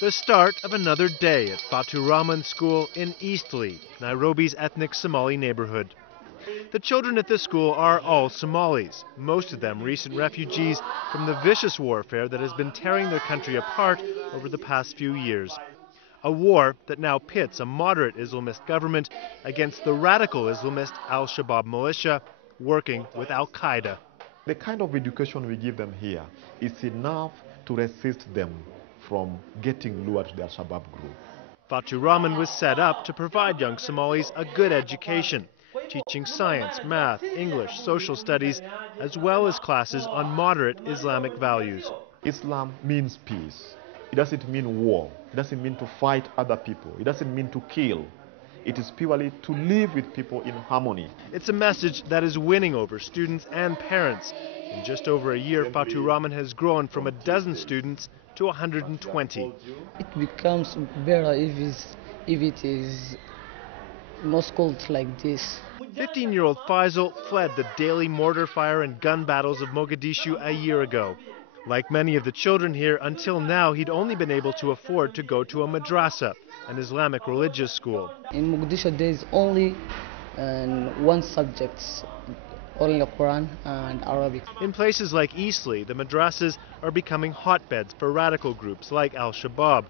The start of another day at Fathu Rahman School in Eastleigh, Nairobi's ethnic Somali neighborhood. The children at this school are all Somalis, most of them recent refugees from the vicious warfare that has been tearing their country apart over the past few years. A war that now pits a moderate Islamist government against the radical Islamist Shabaab militia working with Al-Qaeda. The kind of education we give them here is enough to resist them from getting lured to the Shabaab group. Fathu Rahman was set up to provide young Somalis a good education, teaching science, math, English, social studies, as well as classes on moderate Islamic values. Islam means peace. It doesn't mean war. It doesn't mean to fight other people. It doesn't mean to kill. It is purely to live with people in harmony. It's a message that is winning over students and parents. In just over a year, Fathu Rahman has grown from a dozen students to 120. It becomes better if it is not schools like this. 15-year-old Faisal fled the daily mortar fire and gun battles of Mogadishu a year ago. Like many of the children here, until now he'd only been able to afford to go to a madrasa, an Islamic religious school. In Mogadishu there is only one subject, only Quran and Arabic. In places like Eastleigh, the madrasas are becoming hotbeds for radical groups like Al-Shabaab.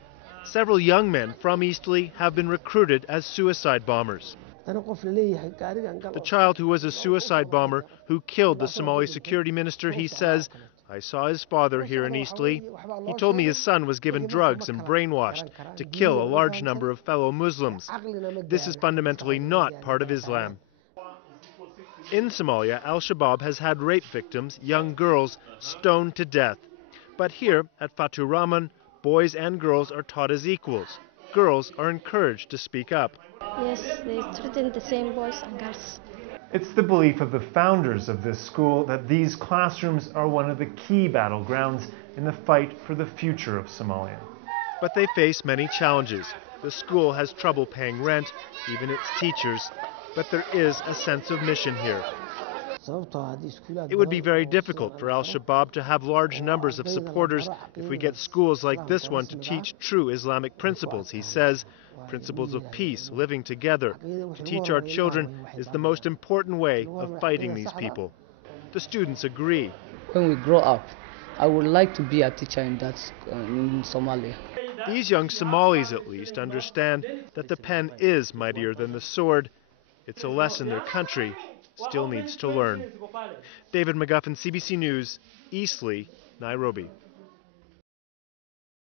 Several young men from Eastleigh have been recruited as suicide bombers. The child who was a suicide bomber who killed the Somali security minister, he says, "I saw his father here in Eastleigh. He told me his son was given drugs and brainwashed to kill a large number of fellow Muslims. This is fundamentally not part of Islam." In Somalia, Al-Shabaab has had rape victims, young girls, stoned to death. But here at Fathu Rahman, boys and girls are taught as equals. Girls are encouraged to speak up. Yes, they treat the same boys and girls. It's the belief of the founders of this school that these classrooms are one of the key battlegrounds in the fight for the future of Somalia. But they face many challenges. The school has trouble paying rent, even its teachers. But there is a sense of mission here. It would be very difficult for Al-Shabaab to have large numbers of supporters if we get schools like this one to teach true Islamic principles, he says. Principles of peace, living together. To teach our children is the most important way of fighting these people. The students agree. When we grow up, I would like to be a teacher in Somalia. These young Somalis, at least, understand that the pen is mightier than the sword. It's a lesson their country still needs to learn. David McGuffin, CBC News, Eastleigh, Nairobi.